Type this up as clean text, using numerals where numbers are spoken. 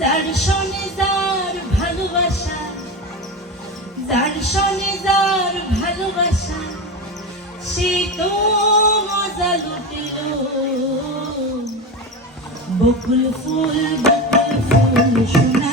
যার সনে যার ভালোবাসা, যার সনে যার ভালোবাসা, সে তো মজা লুটিল। বকুল ফুল সোনা